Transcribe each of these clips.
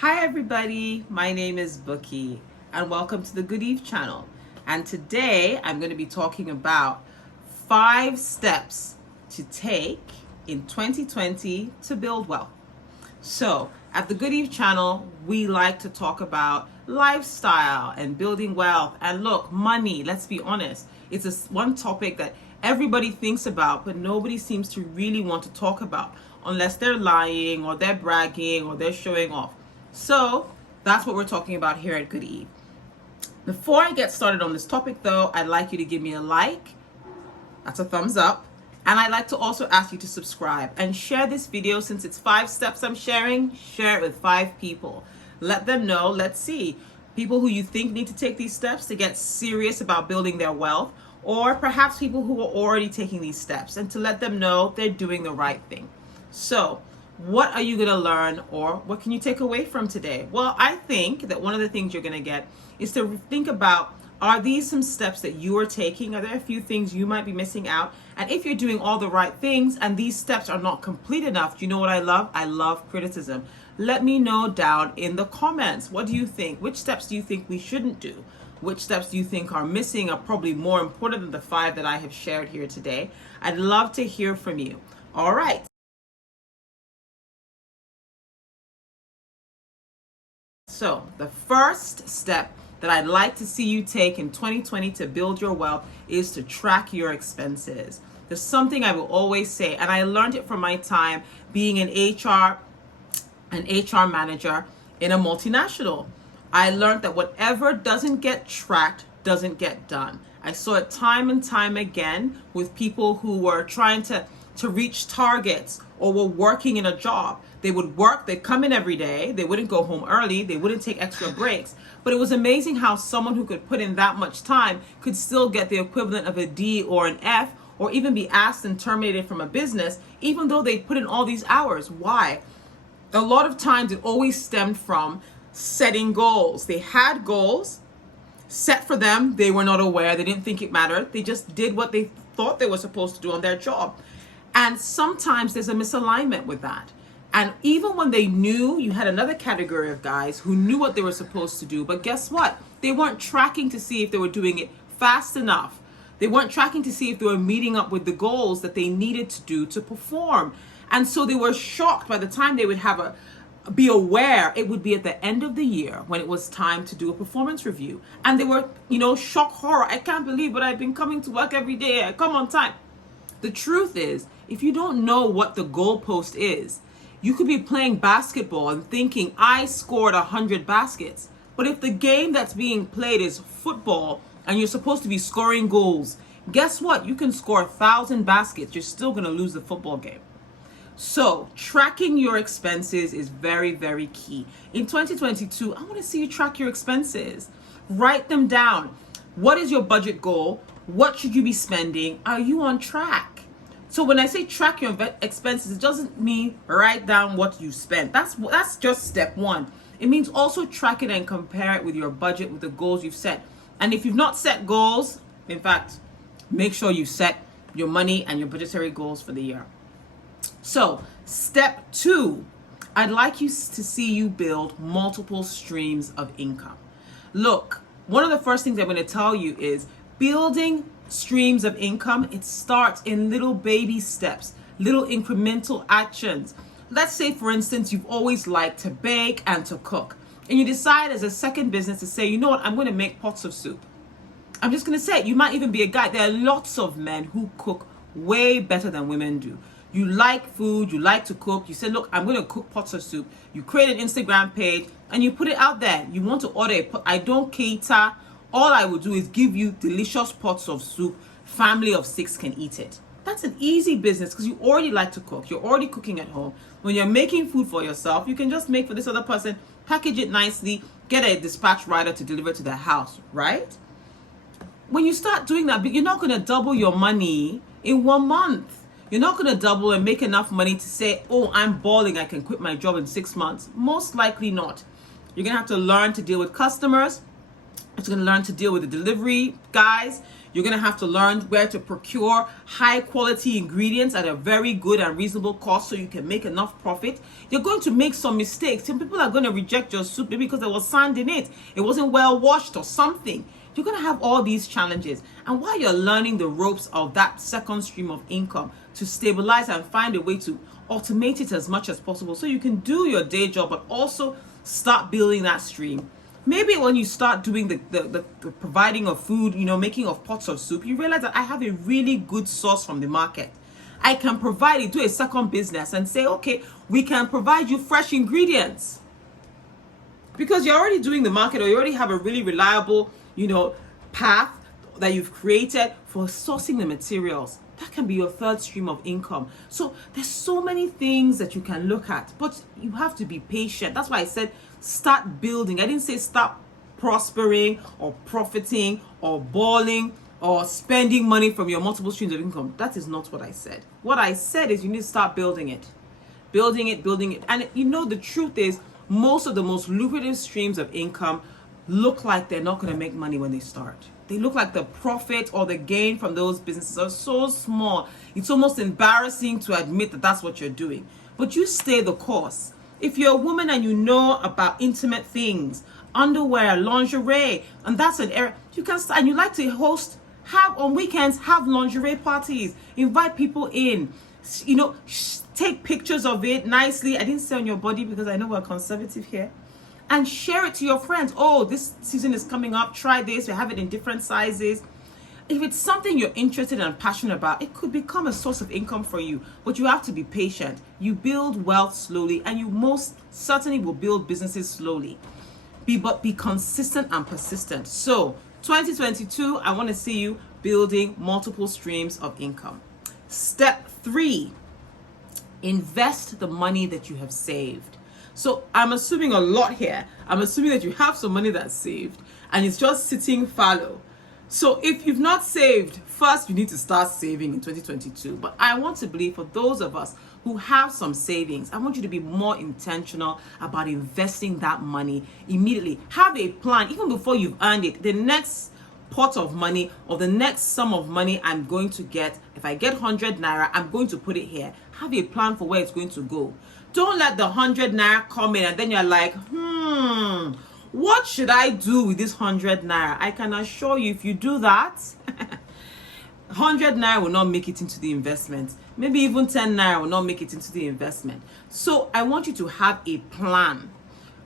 Hi everybody, my name is Bookie and welcome to the Good Eve channel. And today I'm going to be talking about 5 steps to take in 2020 to build wealth. So at the Good Eve channel, we like to talk about lifestyle and building wealth. And look, money, let's be honest, it's one topic that everybody thinks about, but nobody seems to really want to talk about unless they're lying or they're bragging or they're showing off. So that's what we're talking about here at Good Eve. Before I get started on this topic though, I'd like you to give me a like, that's a thumbs up, and I'd like to also ask you to subscribe and share this video. Since it's 5 steps I'm sharing, share it with 5 people. Let them know, let's see, people who you think need to take these steps to get serious about building their wealth, or perhaps people who are already taking these steps, and to let them know they're doing the right thing. So what are you going to learn, or what can you take away from today? Well, I think that one of the things you're going to get is to think about, are these some steps that you are taking? Are there a few things you might be missing out? And if you're doing all the right things and these steps are not complete enough, do you know what I love? I love criticism. Let me know down in the comments. What do you think? Which steps do you think we shouldn't do? Which steps do you think are missing, are probably more important than the 5 that I have shared here today? I'd love to hear from you. All right. So the first step that I'd like to see you take in 2020 to build your wealth is to track your expenses. There's something I will always say, and I learned it from my time being an HR manager in a multinational. I learned that whatever doesn't get tracked doesn't get done. I saw it time and time again with people who were trying to reach targets or were working in a job. They would work, they'd come in every day, they wouldn't go home early, they wouldn't take extra breaks. But it was amazing how someone who could put in that much time could still get the equivalent of a D or an F, or even be asked and terminated from a business, even though they put in all these hours. Why? A lot of times it always stemmed from setting goals. They had goals set for them, they were not aware, they didn't think it mattered, they just did what they thought they were supposed to do on their job. And sometimes there's a misalignment with that. And even when they knew, you had another category of guys who knew what they were supposed to do, but guess what? They weren't tracking to see if they were doing it fast enough. They weren't tracking to see if they were meeting up with the goals that they needed to do to perform. And so they were shocked by the time they would be aware. It would be at the end of the year when it was time to do a performance review. And they were, shock horror. I can't believe, but I've been coming to work every day. I come on time. The truth is, if you don't know what the goalpost is, you could be playing basketball and thinking, I scored 100 baskets. But if the game that's being played is football and you're supposed to be scoring goals, guess what? You can score 1,000 baskets. You're still going to lose the football game. So tracking your expenses is very, very key. In 2022, I want to see you track your expenses. Write them down. What is your budget goal? What should you be spending? Are you on track? So when I say track your expenses, it doesn't mean write down what you spent. That's just step 1. It means also track it and compare it with your budget, with the goals you've set. And if you've not set goals, in fact, make sure you set your money and your budgetary goals for the year. So step 2, I'd like you to see you build multiple streams of income. Look, one of the first things I'm going to tell you is building streams of income. It starts in little baby steps, little incremental actions. Let's say, for instance, you've always liked to bake and to cook, and you decide as a second business to say, you know what, I'm going to make pots of soup. I'm just going to say it. You might even be a guy. There are lots of men who cook way better than women do. You like food, you like to cook. You say, look, I'm going to cook pots of soup. You create an Instagram page and you put it out there. You want to order a pot. I don't cater. All I will do is give you delicious pots of soup. Family of 6 can eat it. That's an easy business because you already like to cook. You're already cooking at home. When you're making food for yourself, you can just make for this other person, package it nicely, get a dispatch rider to deliver to their house, right? When you start doing that, you're not going to double your money in 1 month. You're not going to double and make enough money to say, oh, I'm balling, I can quit my job in 6 months. Most likely not. You're going to have to learn to deal with customers, You're going to learn to deal with the delivery guys. You're going to have to learn where to procure high quality ingredients at a very good and reasonable cost so you can make enough profit. You're going to make some mistakes. Some people are going to reject your soup maybe because there was sand in it. It wasn't well washed or something. You're going to have all these challenges. And while you're learning the ropes of that second stream of income to stabilize and find a way to automate it as much as possible so you can do your day job but also start building that stream. Maybe when you start doing the providing of food, making of pots of soup, you realize that I have a really good source from the market. I can provide it to a second business and say, okay, we can provide you fresh ingredients. Because you're already doing the market or you already have a really reliable, path that you've created for sourcing the materials. That can be your third stream of income. So there's so many things that you can look at, but you have to be patient. That's why I said start building. I didn't say stop prospering or profiting or balling or spending money from your multiple streams of income. That is not what I said. What I said is you need to start building it. Building it. And the truth is most of the most lucrative streams of income look like they're not going to make money when they start. They look like the profit or the gain from those businesses are so small. It's almost embarrassing to admit that that's what you're doing. But you stay the course. If you're a woman and you know about intimate things, underwear, lingerie, and that's an area you can start, and you like to have on weekends, have lingerie parties, invite people in, take pictures of it nicely. I didn't say on your body because I know we're conservative here. And share it to your friends. Oh, this season is coming up. Try this. We have it in different sizes. If it's something you're interested and passionate about, it could become a source of income for you. But you have to be patient. You build wealth slowly, and you most certainly will build businesses slowly. But be consistent and persistent. So 2022, I want to see you building multiple streams of income. Step 3, invest the money that you have saved. So I'm assuming a lot here. I'm assuming that you have some money that's saved and it's just sitting fallow. So if you've not saved, first you need to start saving in 2022. But I want to believe for those of us who have some savings, I want you to be more intentional about investing that money immediately. Have a plan, even before you've earned it. The next pot of money or the next sum of money I'm going to get, if I get 100 naira, I'm going to put it here. Have a plan for where it's going to go. Don't let the 100 naira come in and then you're like, what should I do with this 100 naira? I can assure you, if you do that, 100 naira will not make it into the investment. Maybe even 10 naira will not make it into the investment. So I want you to have a plan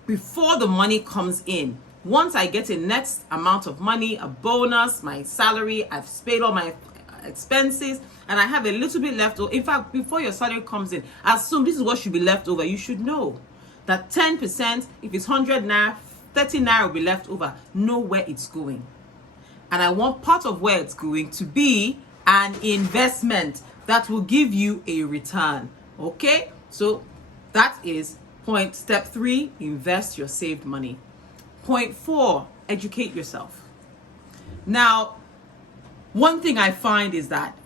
before the money comes in. Once I get a next amount of money, a bonus, my salary, I've paid all my expenses, and I have a little bit left over. In fact, before your salary comes in, assume this is what should be left over. You should know that 10%, if it's 100 naira, 30 naira will be left over. Know where it's going. And I want part of where it's going to be an investment that will give you a return. Okay? So that is step 3, invest your saved money. Point 4, educate yourself. Now, one thing I find is that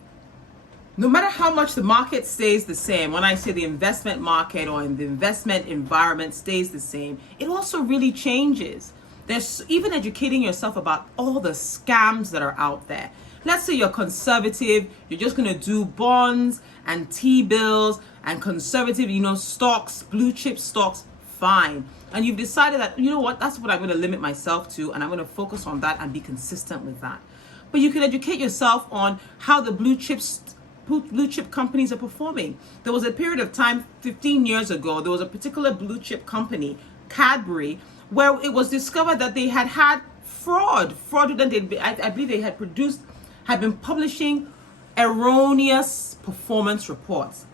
no matter how much the market stays the same, when I say the investment market or in the investment environment stays the same, it also really changes. There's even educating yourself about all the scams that are out there. Let's say you're conservative, you're just going to do bonds and T-bills and conservative, stocks, blue chip stocks, fine. And you've decided that, that's what I'm going to limit myself to, and I'm going to focus on that and be consistent with that. But you can educate yourself on how the blue chip companies are performing. There was a period of time 15 years ago, there was a particular blue chip company, Cadbury, where it was discovered that they had fraudulent. I believe they had been publishing erroneous performance reports.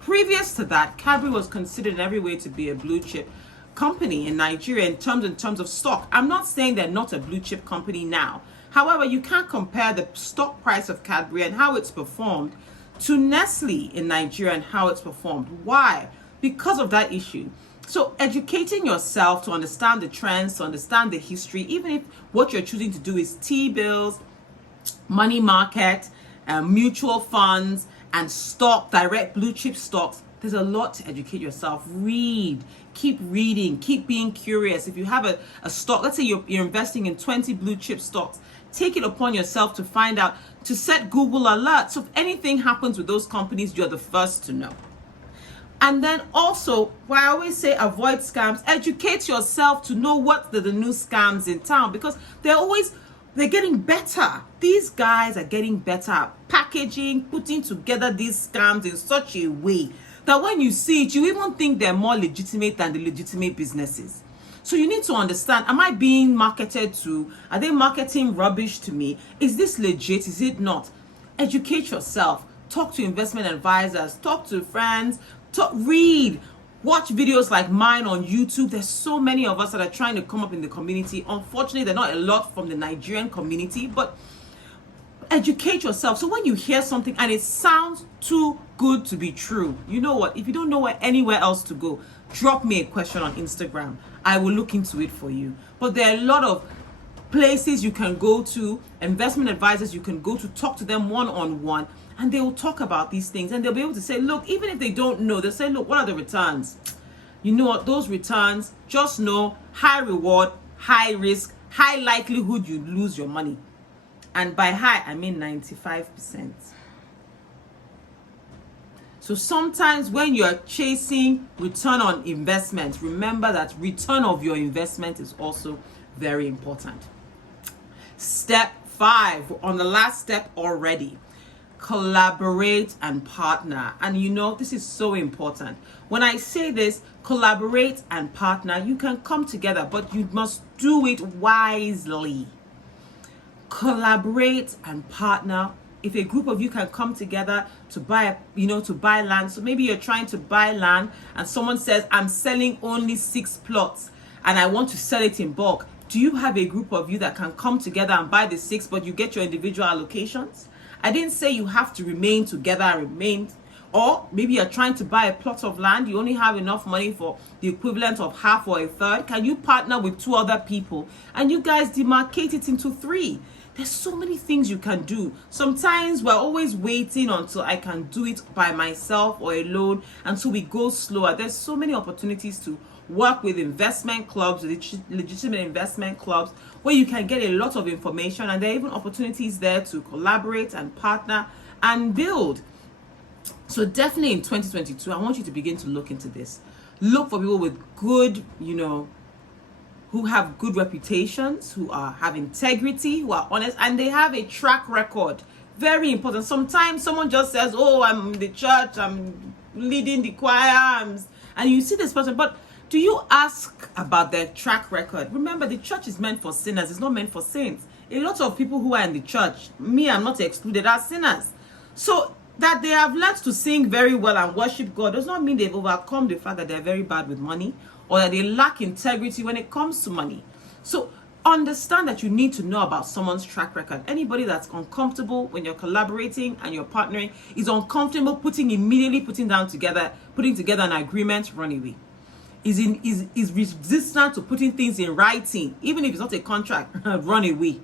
Previous to that, Cadbury was considered in every way to be a blue chip company in Nigeria in terms of stock. I'm not saying they're not a blue chip company now. However, you can't compare the stock price of Cadbury and how it's performed to Nestle in Nigeria and how it's performed. Why? Because of that issue. So educating yourself to understand the trends, to understand the history, even if what you're choosing to do is T-bills, money market, mutual funds, and direct blue chip stocks, There's a lot to educate yourself. Read, keep reading, keep being curious. If you have a stock, let's say you're investing in 20 blue chip stocks, take it upon yourself to find out, to set Google alerts. So if anything happens with those companies, you're the first to know. And then also, I always say avoid scams. Educate yourself to know what the new scams in town, because they're getting better. These guys are getting better at packaging, putting together these scams in such a way that when you see it, you even think they're more legitimate than the legitimate businesses. So you need to understand, am I being marketed to? Are they marketing rubbish to me? Is this legit? Is it not? Educate yourself. Talk to investment advisors. Talk to friends. Read. Watch videos like mine on YouTube. There's so many of us that are trying to come up in the community. Unfortunately, they're not a lot from the Nigerian community, but educate yourself. So when you hear something and it sounds too good to be true, you know what? If you don't know anywhere else to go, drop me a question on Instagram. I will look into it for you. But there are a lot of places you can go to, investment advisors you can go to, talk to them one-on-one, and they will talk about these things, and they'll be able to say, look, even if they don't know, they'll say, look, what are the returns? You know what? Those returns, just know, high reward, high risk, high likelihood you lose your money. And by high, I mean 95%. So sometimes when you're chasing return on investment, remember that return of your investment is also very important. Step 5, we're on the last step already. Collaborate and partner. And you know, this is so important. When I say this, collaborate and partner, you can come together, but you must do it wisely. Collaborate and partner. If a group of you can come together to buy, to buy land. So maybe you're trying to buy land and someone says, I'm selling only 6 plots and I want to sell it in bulk. Do you have a group of you that can come together and buy the 6, but you get your individual allocations? I didn't say you have to remain together, or maybe you're trying to buy a plot of land. You only have enough money for the equivalent of half or a third. Can you partner with 2 other people and you guys demarcate it into 3? There's so many things you can do. Sometimes we're always waiting until I can do it by myself or alone, until we go slower. There's so many opportunities to work with investment clubs, legitimate investment clubs, where you can get a lot of information, and there are even opportunities there to collaborate and partner and build. So definitely in 2022, I want you to begin to look into this. Look for people with good, who have good reputations, who have integrity, who are honest, and they have a track record. Very important. Sometimes someone just says, oh, I'm in the church, I'm leading the choir, and you see this person, but do you ask about their track record? Remember, the church is meant for sinners. It's not meant for saints. A lot of people who are in the church, me, I'm not excluded, are sinners. So that they have learned to sing very well and worship God does not mean they've overcome the fact that they're very bad with money, or that they lack integrity when it comes to money. So understand that you need to know about someone's track record. Anybody that's uncomfortable when you're collaborating and you're partnering, is uncomfortable putting together an agreement, run away. Is resistant to putting things in writing, even if it's not a contract, run away.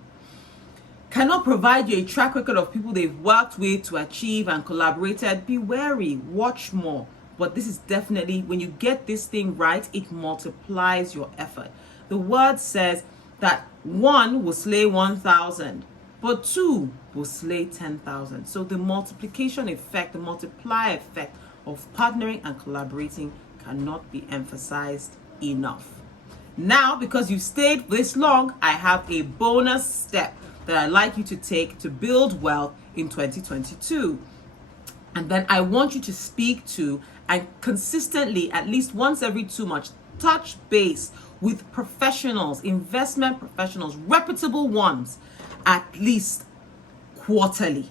Cannot provide you a track record of people they've worked with to achieve and collaborated, be wary, watch more. But this is definitely, when you get this thing right, it multiplies your effort. The word says that 1 will slay 1,000, but 2 will slay 10,000. So the multiplication effect, the multiplier effect of partnering and collaborating cannot be emphasized enough. Now, because you've stayed this long, I have a bonus step that I'd like you to take to build wealth in 2022. And then I want you to speak to and consistently, at least once every 2 months, touch base with professionals, investment professionals, reputable ones, at least quarterly.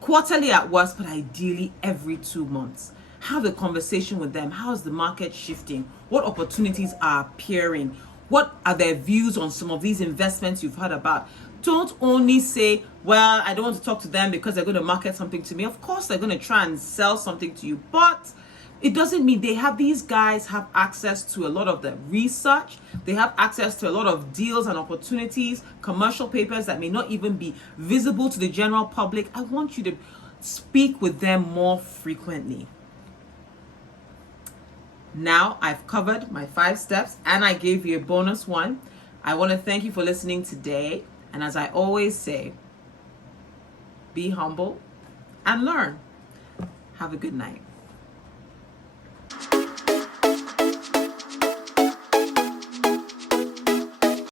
Quarterly at worst, but ideally every 2 months. Have a conversation with them. How is the market shifting? What opportunities are appearing? What are their views on some of these investments you've heard about? Don't only say, well, I don't want to talk to them because they're going to market something to me. Of course, they're going to try and sell something to you, but it doesn't mean these guys have access to a lot of the research. They have access to a lot of deals and opportunities, commercial papers that may not even be visible to the general public. I want you to speak with them more frequently. Now I've covered my 5 steps and I gave you a bonus one. I want to thank you for listening today. And as I always say, be humble and learn. Have a good night.